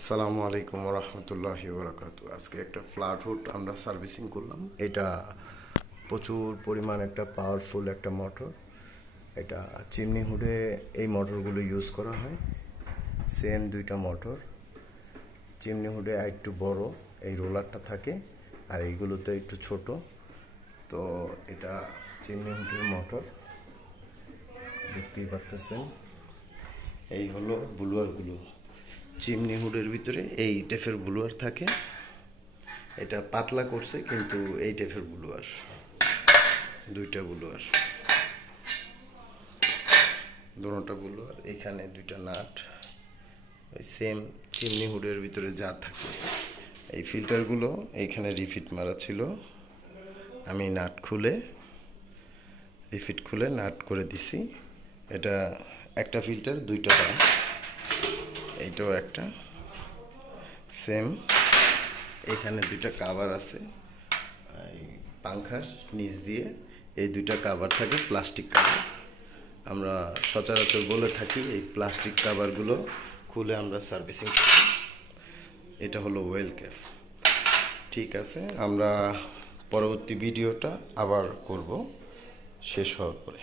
আসসালামু আলাইকুম রহমতুল্লাহি বারাকাতু। আজকে একটা ফ্ল্যাট হুড আমরা সার্ভিসিং করলাম। এটা প্রচুর পরিমাণ একটা পাওয়ারফুল একটা মোটর। এটা চিমনি হুডে এই মোটরগুলো ইউজ করা হয়। সেম দুইটা মোটর। চিমনি হুডে একটু বড় এই রোলারটা থাকে, আর এইগুলোতে একটু ছোট। তো এটা চিমনি হুডের মোটর, দেখতেই পারতেছেন। এই হলো ব্লুয়ারগুলো। চিমনি হুডের ভিতরে এই টাইপের ব্লুয়ার থাকে। এটা পাতলা করছে, কিন্তু এই টাইপের ব্লুয়ার, দুইটা ব্লুয়ার, দুটোটা ব্লুয়ার। এখানে দুইটা নাট, ওই সেম চিমনি হুডের ভিতরে যা থাকে। এই ফিল্টারগুলো এইখানে রিফিট মারা ছিল, আমি নাট খুলে রিফিট খুলে নাট করে দিছি। এটা একটা ফিল্টার, দুইটা দাম। এইটাও একটা সেম। এখানে দুইটা কাভার আছে, এই পাংখার নিচ দিয়ে এই দুইটা কাভার থাকে, প্লাস্টিক কাভার। আমরা সচরাচর বলে থাকি এই প্লাস্টিক কাভারগুলো খুলে আমরা সার্ভিসিং করি। এটা হলো ওয়েল ক্যাপ। ঠিক আছে, আমরা পরবর্তী ভিডিওটা আবার করব শেষ হওয়ার পরে।